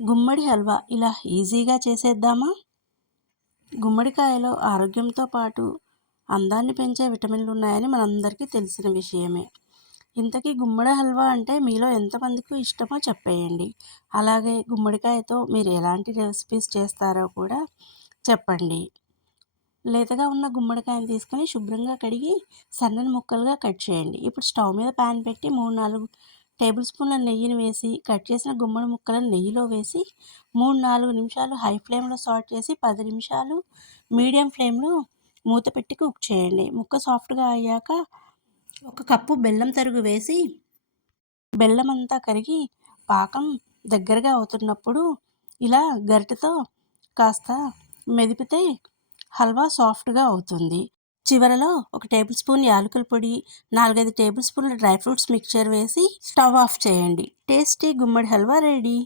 గుమ్మడి హల్వా ఇలా ఈజీగా చేసేద్దామా? గుమ్మడికాయలో ఆరోగ్యంతో పాటు అందాన్ని పెంచే విటమిన్లు ఉన్నాయని మనందరికీ తెలిసిన విషయమే. ఇంతకీ గుమ్మడి హల్వా అంటే మీలో ఎంతమందికి ఇష్టమో చెప్పేయండి. అలాగే గుమ్మడికాయతో మీరు ఎలాంటి రెసిపీస్ చేస్తారో కూడా చెప్పండి. లేతగా ఉన్న గుమ్మడికాయని తీసుకొని శుభ్రంగా కడిగి సన్నని ముక్కలుగా కట్ చేయండి. ఇప్పుడు స్టవ్ మీద ప్యాన్ పెట్టి 3, 4 టేబుల్ స్పూన్ల నెయ్యిని వేసి కట్ చేసిన గుమ్మడి ముక్కలను నెయ్యిలో వేసి 3, 4 నిమిషాలు హై ఫ్లేమ్లో సాట్ చేసి 10 నిమిషాలు మీడియం ఫ్లేమ్లో మూత పెట్టి కుక్ చేయండి. ముక్క సాఫ్ట్గా అయ్యాక 1 కప్పు బెల్లం తరుగు వేసి బెల్లం అంతా కరిగి పాకం దగ్గరగా అవుతున్నప్పుడు ఇలా గరిటెతో కాస్త మెదిపితే హల్వా సాఫ్ట్గా అవుతుంది. చివరలో 1 టేబుల్ స్పూన్ యాలకుల పొడి, 4, 5 టేబుల్ స్పూన్ల డ్రై ఫ్రూట్స్ మిక్చర్ వేసి స్టవ్ ఆఫ్ చేయండి. టేస్టీ గుమ్మడి హల్వా రెడీ.